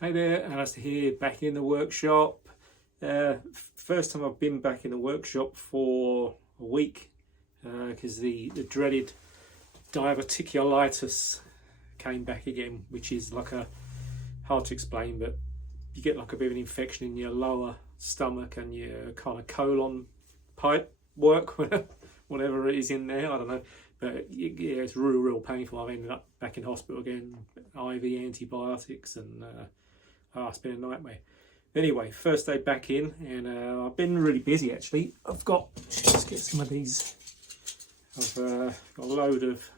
Hey there, Alistair here, back in the workshop. First time I've been back in the workshop for a week because the dreaded diverticulitis came back again, which is like hard to explain, but you get like a bit of an infection in your lower stomach and your kind of colon pipe work, whatever it is in there, I don't know. But yeah, it's real painful. I've ended up back in hospital again, IV antibiotics, and it's been a nightmare. Anyway, first day back in, and I've been really busy actually. Let's get some of these. I've got a load of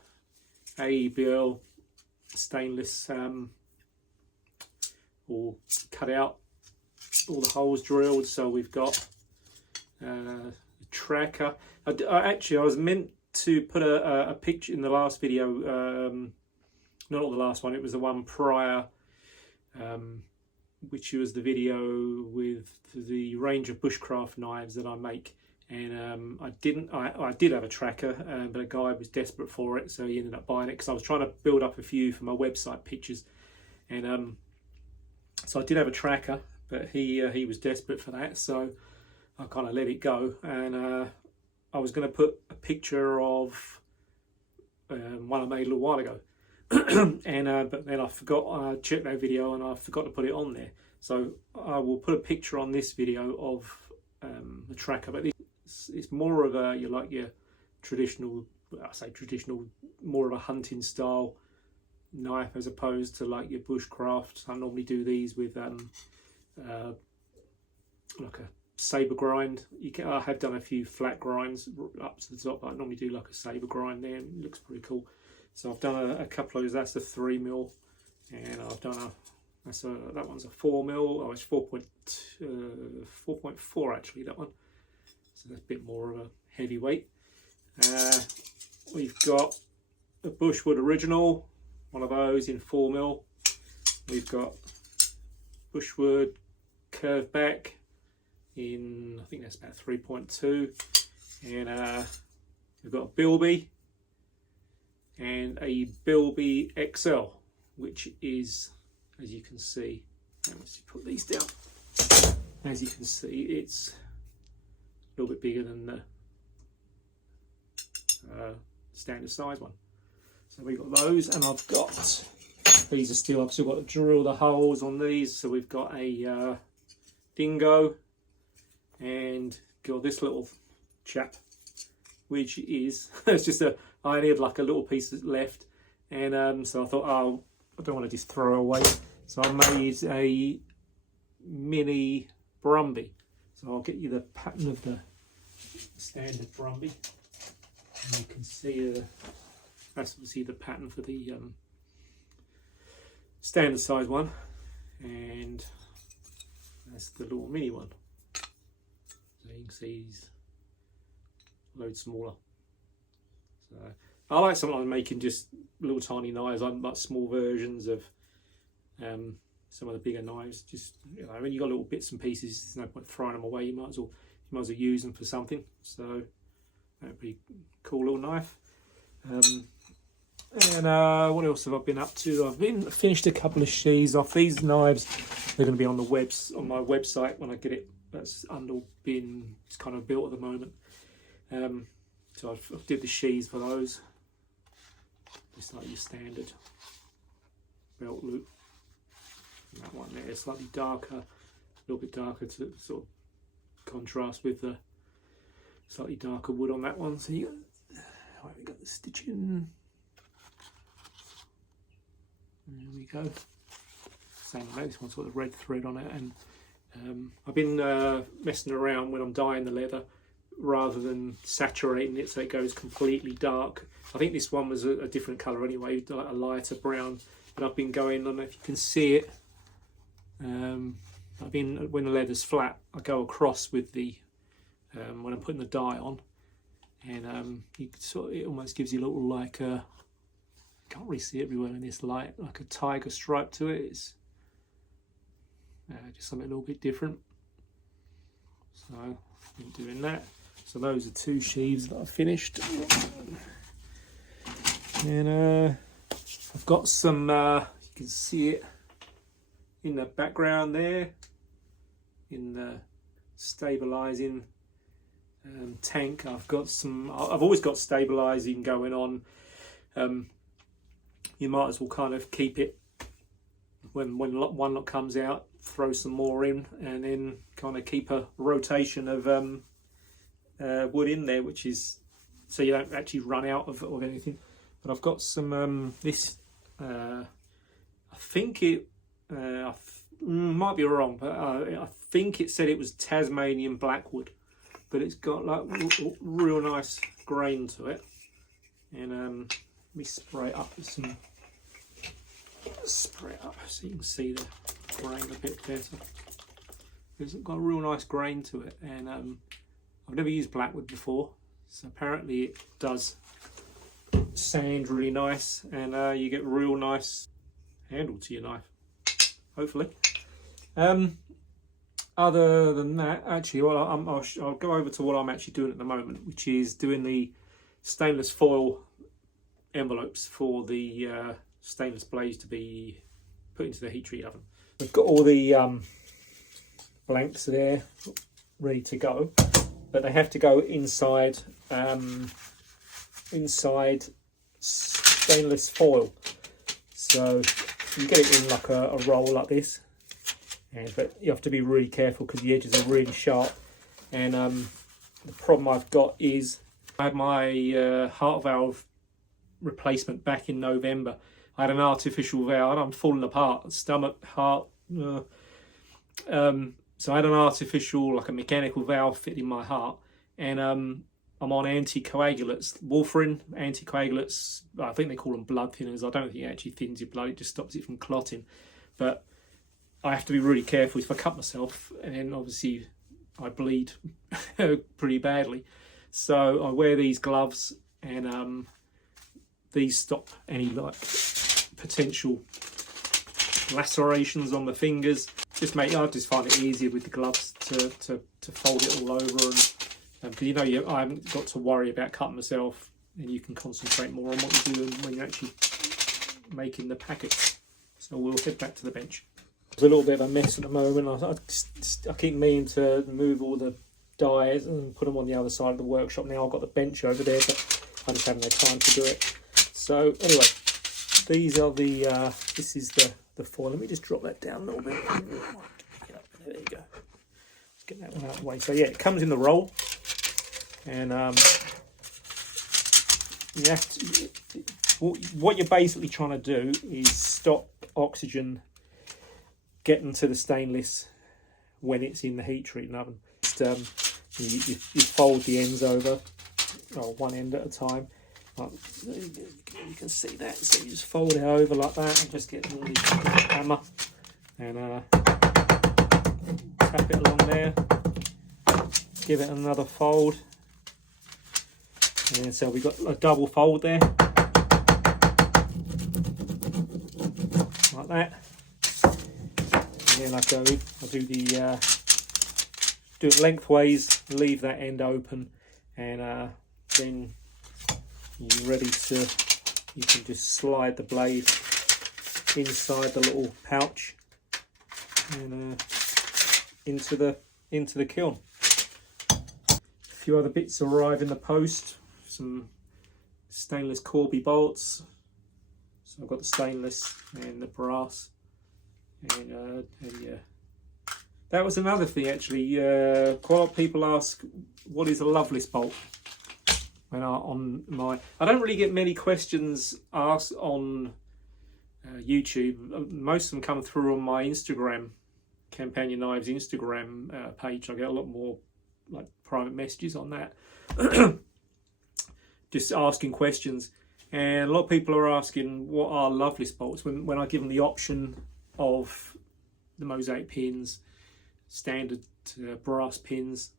AEBL stainless, all cut out, all the holes drilled. So we've got a tracker. I was meant to put a picture in the last video, not the last one, it was the one prior, which was the video with the range of bushcraft knives that I make. And I did have a tracker, but a guy was desperate for it, so he ended up buying it because I was trying to build up a few for my website pictures. And so I did have a tracker, but he was desperate for that, so I kind of let it go. And I was going to put a picture of one I made a little while ago, and but then I forgot. I checked that video and I forgot to put it on there. So I will put a picture on this video of the tracker, but it's more of your traditional. I say traditional, more of a hunting style knife as opposed to like your bushcraft. I normally do these with like a saber grind. I have done a few flat grinds up to the top, but I normally do like a saber grind there, and it looks pretty cool. So I've done a couple of those. That's a 3mm, and I've done that one's a 4mm. Oh, it's 4.4 actually, that one. So that's a bit more of a heavyweight. We've got a Bushwood original, one of those in 4mm. We've got Bushwood curved back in, I think that's about 3.2, and we've got a Bilby and a Bilby XL, which is, as you can see, let's put these down. As you can see, it's a little bit bigger than the standard size one. So we've got those, and I've got these I've still got to drill the holes on these. So we've got a Dingo, and got this little chap, which is it's just I only had like a little piece left, and so I thought, oh, I don't want to just throw away, so I made a mini Brumby. So I'll get you the pattern of the standard Brumby, and you can see that's obviously the pattern for the standard size one, and that's the little mini one. So you can see he's a load smaller. So I like something like making just little tiny knives. I like small versions of some of the bigger knives. Just, you know, when you got little bits and pieces, there's no point throwing them away. You might as well use them for something. So that's a pretty cool little knife. And what else have I been up to? I've finished a couple of sheaths off these knives. They're going to be on my website when I get it. That's been it's kind of built at the moment. So I did the sheaths for those. Just like your standard belt loop. And that one there, slightly darker, a little bit darker to sort of contrast with the slightly darker wood on that one. So we got the stitching. There we go. Same way. This one's got the red thread on it, and I've been messing around when I'm dyeing the leather, rather than saturating it so it goes completely dark. I think this one was a different colour anyway, like a lighter brown. But I've been going, I don't know if you can see it. When the leather's flat, I go across with the when I'm putting the dye on, and it almost gives you a little like can't really see it everywhere in this light, like a tiger stripe to it. It's just something a little bit different. So I've been doing that. So those are two sheaves that I've finished, and I've got some. You can see it in the background there, in the stabilizing tank. I've always got stabilizing going on. You might as well kind of keep it when one lot comes out, throw some more in, and then kind of keep a rotation of wood in there, which is so you don't actually run out of anything. But I've got some this I think it might be wrong, but I think it said it was Tasmanian blackwood, but it's got like real nice grain to it. And let me spray it up with some, spray it up so you can see the grain a bit better. It's got a real nice grain to it, and I've never used blackwood before, so apparently it does sand really nice, and you get real nice handle to your knife, hopefully. Other than that, actually, well, I'll go over to what I'm actually doing at the moment, which is doing the stainless foil envelopes for the stainless blades to be put into the heat treat oven. We've got all the blanks there ready to go, but they have to go inside inside stainless foil. So you get it in like a roll like this, but you have to be really careful because the edges are really sharp. And the problem I've got is I had my heart valve replacement back in November. I had an artificial valve and I'm falling apart, stomach, heart. So I had an artificial, like a mechanical valve fit in my heart, and I'm on anticoagulants, warfarin, anticoagulants. I think they call them blood thinners. I don't think it actually thins your blood, it just stops it from clotting. But I have to be really careful if I cut myself, and then obviously I bleed pretty badly. So I wear these gloves, and these stop any like potential lacerations on the fingers. I just find it easier with the gloves to fold it all over, and you know, I haven't got to worry about cutting myself, and you can concentrate more on what you're doing when you're actually making the packets. So we'll head back to the bench. It's a little bit of a mess at the moment. I keep meaning to move all the dies and put them on the other side of the workshop. Now I've got the bench over there, but I just haven't had time to do it. So anyway, these are the this is the foil. Let me just drop that down a little bit. There you go. Let's get that one out of the way. So yeah, it comes in the roll, and you have to, what you're basically trying to do is stop oxygen getting to the stainless when it's in the heat treating oven. You fold the ends over, or one end at a time. Like, you can see that, so you just fold it over like that and just get a hammer and tap it along there, give it another fold, and so we've got a double fold there like that. And then I do it lengthways, leave that end open, and then you're ready to, you can just slide the blade inside the little pouch and into the kiln. A few other bits arrive in the post, some stainless Corby bolts. So I've got the stainless and the brass, and yeah. That was another thing actually. Quite a lot of people ask, what is a Loveless bolt? When I don't really get many questions asked on YouTube. Most of them come through on my Instagram, Companion Knives Instagram page. I get a lot more like private messages on that, just asking questions. And a lot of people are asking, what are Loveless bolts? When I give them the option of the mosaic pins, standard brass pins,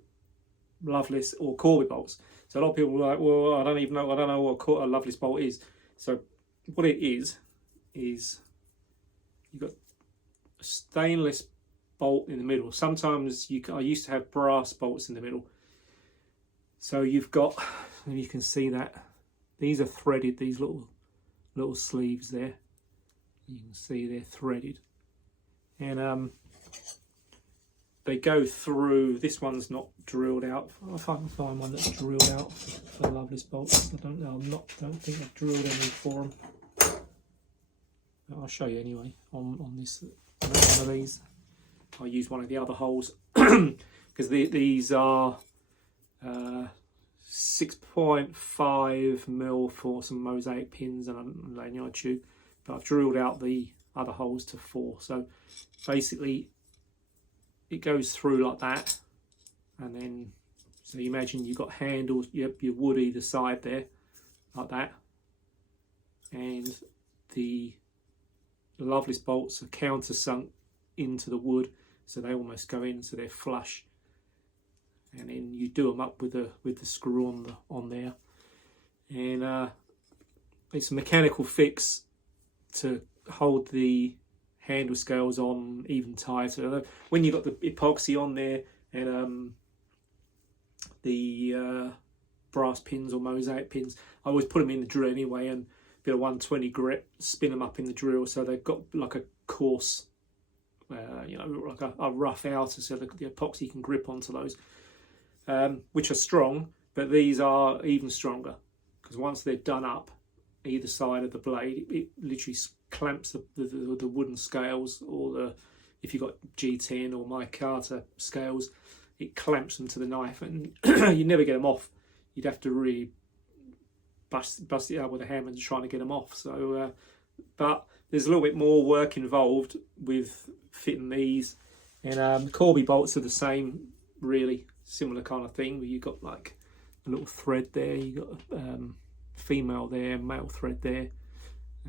Loveless or Corby bolts. So a lot of people are like, well, I don't know what a Loveless bolt is. So what it is you've got a stainless bolt in the middle. Sometimes I used to have brass bolts in the middle. So you've got, and you can see that these are threaded, these little sleeves there. You can see they're threaded. and they go through. This one's not drilled out. If I can find one that's drilled out for Loveless bolts. I don't know. Don't think I've drilled any for them. But I'll show you anyway on this one of these. I'll use one of the other holes because these are 6.5mm for some mosaic pins and a lanyard tube, but I've drilled out the other holes to 4. So basically it goes through like that, and then so you imagine you've got handles, your wood either side there like that, and the Loveless bolts are countersunk into the wood, so they almost go in, so they're flush, and then you do them up with the screw on there, and it's a mechanical fix to hold the handle scales on even tighter. When you've got the epoxy on there and the brass pins or mosaic pins, I always put them in the drill anyway, and a bit of 120 grit, spin them up in the drill so they've got like a coarse, like a rough outer, so the epoxy can grip onto those, which are strong, but these are even stronger because once they're done up either side of the blade, it literally clamps the wooden scales, or if you've got G10 or micarta scales, it clamps them to the knife, and you never get them off. You'd have to really bust it out with a hammer and trying to get them off. So, but there's a little bit more work involved with fitting these, and Corby bolts are the same, really similar kind of thing. Where you've got like a little thread there, you got female there, male thread there.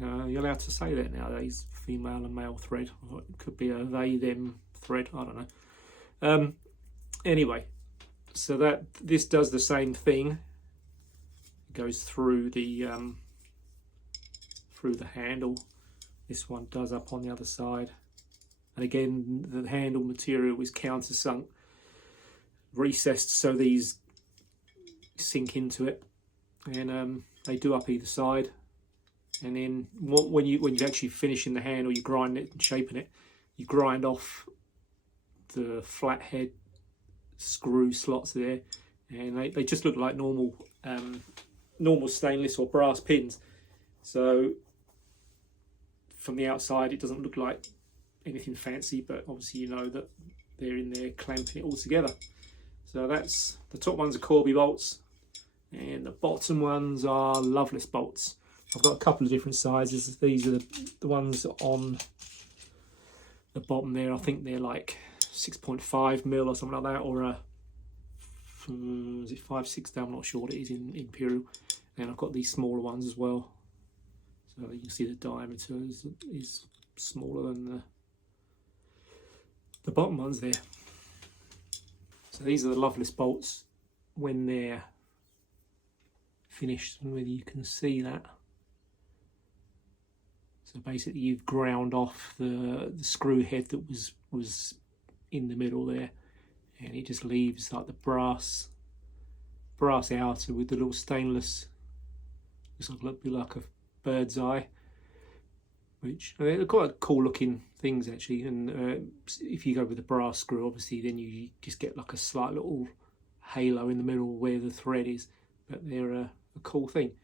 You're allowed to say that nowadays, female and male thread. Or it could be a they/them thread. I don't know. Anyway, so this does the same thing. It goes through the handle. This one does up on the other side, and again the handle material is countersunk, recessed so these sink into it, and they do up either side. And then when you're actually finishing the handle, you grind it and shaping it, you grind off the flathead screw slots there, and they just look like normal stainless or brass pins. So from the outside it doesn't look like anything fancy, but obviously you know that they're in there clamping it all together. So that's the top ones are Corby bolts, and the bottom ones are Loveless bolts. I've got a couple of different sizes. These are the ones on the bottom there. I think they're like 6.5mm or something like that, or is it 5/6? I'm not sure what it is in imperial. And I've got these smaller ones as well. So you can see the diameter is smaller than the bottom ones there. So these are the Loveless bolts when they're finished, and whether you can see that. So basically you've ground off the screw head that was in the middle there, and it just leaves like the brass outer with the little stainless, looks like a bit like a bird's eye, which they're quite cool looking things actually. And if you go with the brass screw, obviously then you just get like a slight little halo in the middle where the thread is, but they're a cool thing.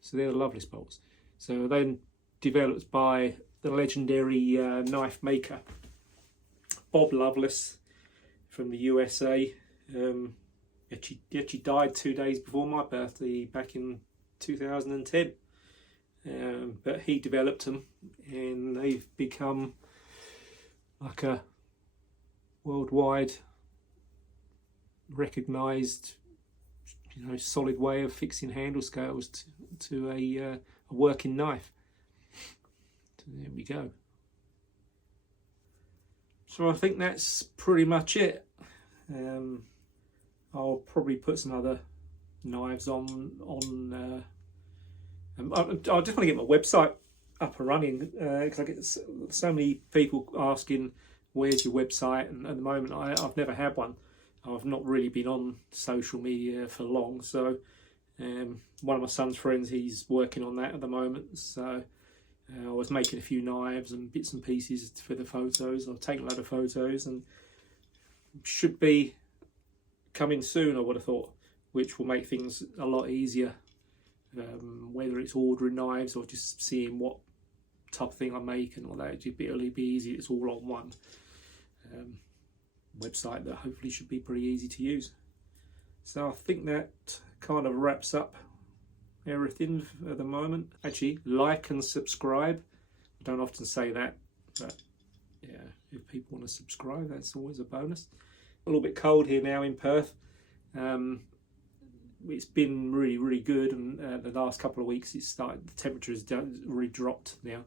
So they're the Loveless bolts. So then developed by the legendary knife maker Bob Loveless from the USA. He actually died 2 days before my birthday back in 2010. But he developed them, and they've become like a worldwide recognised, solid way of fixing handle scales to a working knife. So there we go. So I think that's pretty much it. I'll probably put some other knives on. I'll definitely get my website up and running, because I get so many people asking where's your website, and at the moment I've never had one. I've not really been on social media for long, so one of my son's friends, he's working on that at the moment, so I was making a few knives and bits and pieces for the photos. I've taken a load of photos and should be coming soon, I would have thought, which will make things a lot easier, whether it's ordering knives or just seeing what type of thing I make and all that. It'll be easy. It's all on one website that hopefully should be pretty easy to use. So I think that kind of wraps up everything at the moment. Actually, like and subscribe. I don't often say that, but yeah, if people want to subscribe, that's always a bonus. A little bit cold here now in Perth. It's been really good, and the last couple of weeks it's started, the temperature has really dropped now,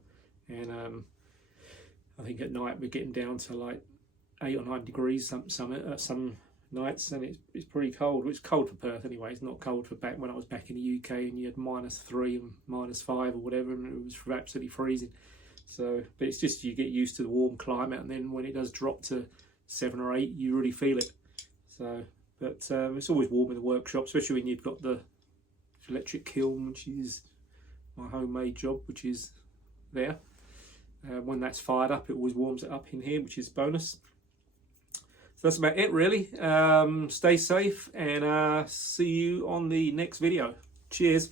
and I think at night we're getting down to like 8 or 9 degrees some nights, and it's pretty cold. It's cold for Perth anyway. It's not cold for back when I was back in the UK and you had -3 and -5 or whatever, and it was absolutely freezing. So, but it's just you get used to the warm climate, and then when it does drop to 7 or 8, you really feel it. So, but it's always warm in the workshop, especially when you've got the electric kiln, which is my homemade job, which is there. When that's fired up, it always warms it up in here, which is a bonus. So that's about it, really. Stay safe, and see you on the next video. Cheers.